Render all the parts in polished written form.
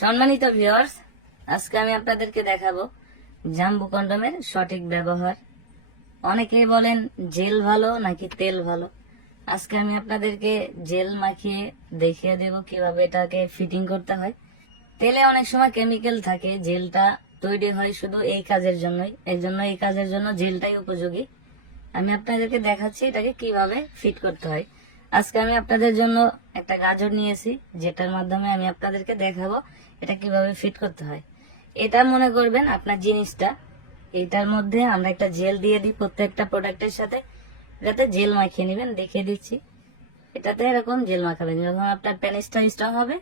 সম্মানিত ভিউয়ার্স, আজকে আমি আপনাদেরকে দেখাবো জাম্বু কন্ডমের সঠিক ব্যবহার। অনেকেই বলেন জেল ভালো নাকি তেল ভালো। আজকে আমি আপনাদেরকে জেল মাখিয়ে দেখিয়ে দেব কিভাবে এটাকে ফিটিং করতে হয়। তেলে অনেক সময় কেমিক্যাল থাকে, জেলটা তৈরি হয় শুধু এই কাজের জন্যই। এই কাজের জন্য জেলটাই উপযোগী। আমি আপনাদেরকে দেখাচ্ছি এটাকে কিভাবে ফিট করতে হয়। আজকে আমি আপনাদের জন্য একটা গাজর নিয়েছি, যেটার মাধ্যমে আমি আপনাদেরকে দেখাবো এটা কিভাবে ফিট করতে হয়। এটা মনে করবেন আপনার জিনিসটা, এটার মধ্যে আমরা একটা জেল দিয়ে দিই প্রত্যেকটা প্রোডাক্টের সাথে। এটাতে জেল মাখিয়ে নেবেন, দেখিয়ে দিচ্ছি। এটাতে এরকম জেল মাখাবেন, যখন আপনার প্যানিসটা স্ট্রং হবে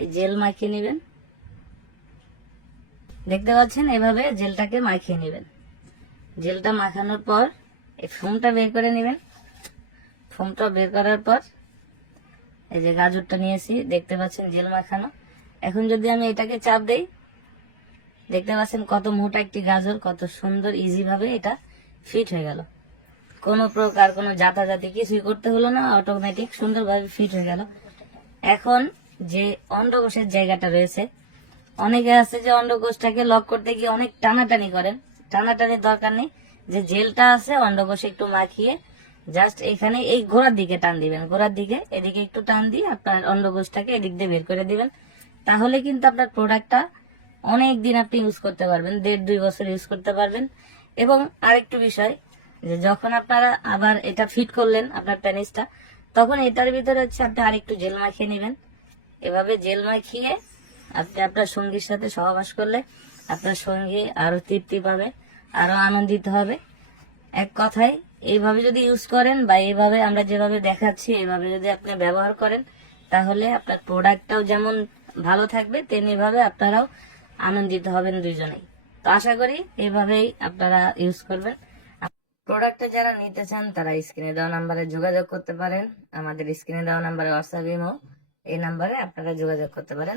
এই জেল মাখিয়ে নেবেন। দেখতে পাচ্ছেন, এভাবে জেলটাকে মাখিয়ে নেবেন। জেলটা মাখানোর পর এই ফোমটা বের করে নেবেন। ফোমটা বের করার পর এই যে গাজরটা নিয়েছি, দেখতে পাচ্ছেন জেল মাখানো। এখন যদি আমি এটাকে চাপ দেই, দেখতে পাচ্ছেন কত মোটা একটি গাজর, কত সুন্দর ইজি ভাবে এটা ফিট হয়ে গেল। কোনো প্রকার কোনো জাতাজাতি কিছুই করতে হলো না, অটোমেটিক সুন্দরভাবে ফিট হয়ে গেল। এখন যে অন্ডকোষের জায়গাটা রয়েছে, অনেকে আছে যে অন্ডকোষটাকে লক করতে গিয়ে অনেক টানাটানি করেন। টানাটানির দরকার নেই। যে জেলটা আছে অন্ডকোষে একটু মাখিয়ে জাস্ট এখানে এই গোড়ার দিকে টান দিবেন, গোড়ার দিকে এদিকে একটু টান দিয়ে আপনার অন্ডকোষটাকে এদিক দিয়ে বের করে দিবেন। তাহলে কিন্তু আপনার প্রোডাক্টটা অনেক দিন আপনি ইউজ করতে পারবেন, 1.5-2 বছর ইউজ করতে পারবেন। এবং আরেকটু বিষয়, যে যখন আপনারা আবার এটা ফিট করলেন আপনার প্যানিসটা, তখন এটার ভিতরে হচ্ছে আপনি আরেকটু জেল মাখিয়ে নেবেন। এভাবে জেল মাখিয়ে আপনি আপনার সঙ্গীর সাথে সহবাস করলে আপনার সঙ্গী আরো তৃপ্তি পাবে, আরো আনন্দিত হবে। এক কথায় এইভাবে যদি ইউজ করেন বা এইভাবে আমরা যেভাবে দেখাচ্ছি এইভাবে যদি আপনি ব্যবহার করেন, তাহলে আপনার প্রোডাক্টটাও যেমন ভালো থাকবে, তেমনি ভাবে আপনারাও আনন্দিত হবেন দুইজনেই। তো আশা করি এইভাবেই আপনারা ইউজ করবেন। প্রোডাক্টটা যারা নিতে চান তারা স্ক্রিনে দেওয়া নাম্বারে যোগাযোগ করতে পারেন। আমাদের স্ক্রিনে দেওয়া নাম্বারে হোয়াটসঅ্যাপ, ইমো, এই নাম্বারে আপনারা যোগাযোগ করতে পারেন।